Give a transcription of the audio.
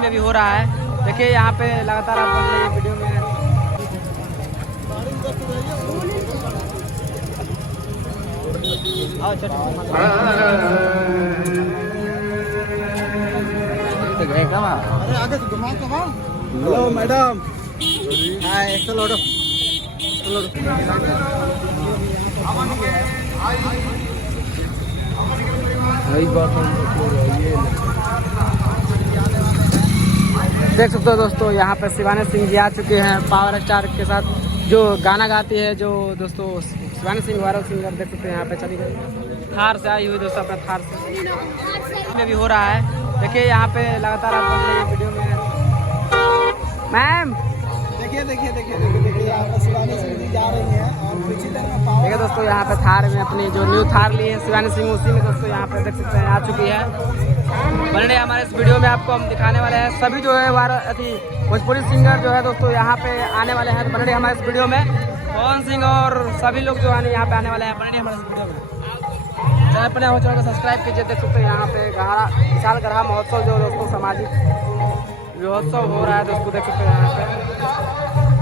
में भी हो रहा है। देखिए यहाँ पे लगातार आप बन रही है वीडियो में। हेलो मैडम, हाय, चलो देख सकते हो दोस्तों, यहाँ पे शिवानी सिंह जी आ चुके हैं पावर स्टार के साथ, जो गाना गाती है। जो दोस्तों शिवानी सिंह वायरल सिंगर देख सकते हैं यहाँ पे चली गई, थार से आई हुई दोस्तों, अपने थार से में भी हो रहा है। देखिए यहाँ पे लगातार आप बन रही है वीडियो में। मैम देखिए यहाँ पे शिवानी सिंह जी जा रही हैं और देखिए दोस्तों, यहाँ पे थार में अपनी जो न्यू थार ली है शिवानी सिंह, उसी में दोस्तों यहाँ पे देख सकते हैं आ चुकी है। बनने हमारे इस वीडियो में आपको हम दिखाने वाले हैं सभी जो है भोजपुरी सिंगर जो है दोस्तों यहाँ पे आने वाले हैं। बनने हमारे इस वीडियो में पवन सिंह और सभी लोग जो है यहाँ पे आने वाले हैं। बनने हमारे इस वीडियो में चैनल पर हो, चैनल को सब्सक्राइब कीजिए। देख सकते हैं यहाँ पे विशाल गरहा महोत्सव जो दोस्तों सामाजिक महोत्सव हो रहा है दोस्तों, देख सकते हैं यहाँ पे।